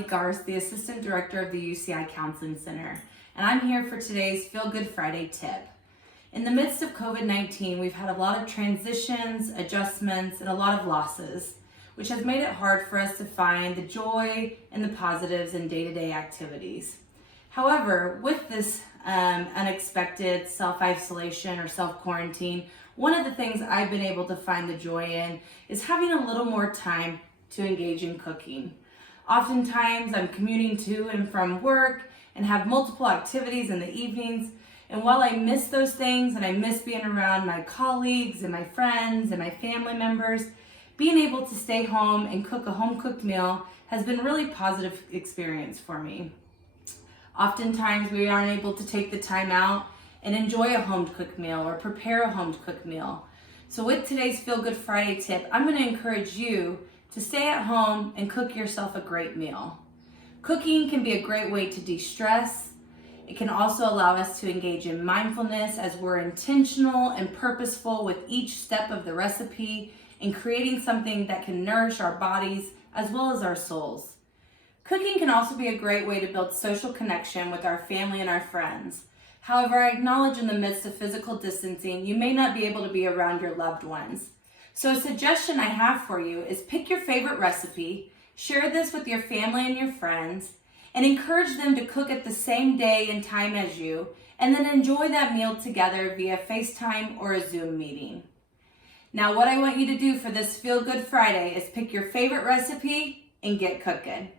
Meladee Garst, the Assistant Director of the UCI Counseling Center, and I'm here for today's Feel Good Friday tip. In the midst of COVID-19, we've had a lot of transitions, adjustments, and a lot of losses, which has made it hard for us to find the joy and the positives in day-to-day activities. However, with this unexpected self-isolation or self-quarantine, one of the things I've been able to find the joy in is having a little more time to engage in cooking. Oftentimes I'm commuting to and from work and have multiple activities in the evenings, and while I miss those things and I miss being around my colleagues and my friends and my family members, being able to stay home and cook a home-cooked meal has been a really positive experience for me. Oftentimes we aren't able to take the time out and enjoy a home-cooked meal or prepare a home-cooked meal. So with today's Feel Good Friday tip, I'm going to encourage you to stay at home and cook yourself a great meal. Cooking can be a great way to de-stress. It can also allow us to engage in mindfulness as we're intentional and purposeful with each step of the recipe and creating something that can nourish our bodies as well as our souls. Cooking can also be a great way to build social connection with our family and our friends. However, I acknowledge in the midst of physical distancing, you may not be able to be around your loved ones. So a suggestion I have for you is pick your favorite recipe, share this with your family and your friends, and encourage them to cook at the same day and time as you, and then enjoy that meal together via FaceTime or a Zoom meeting. Now, what I want you to do for this Feel Good Friday is pick your favorite recipe and get cooking.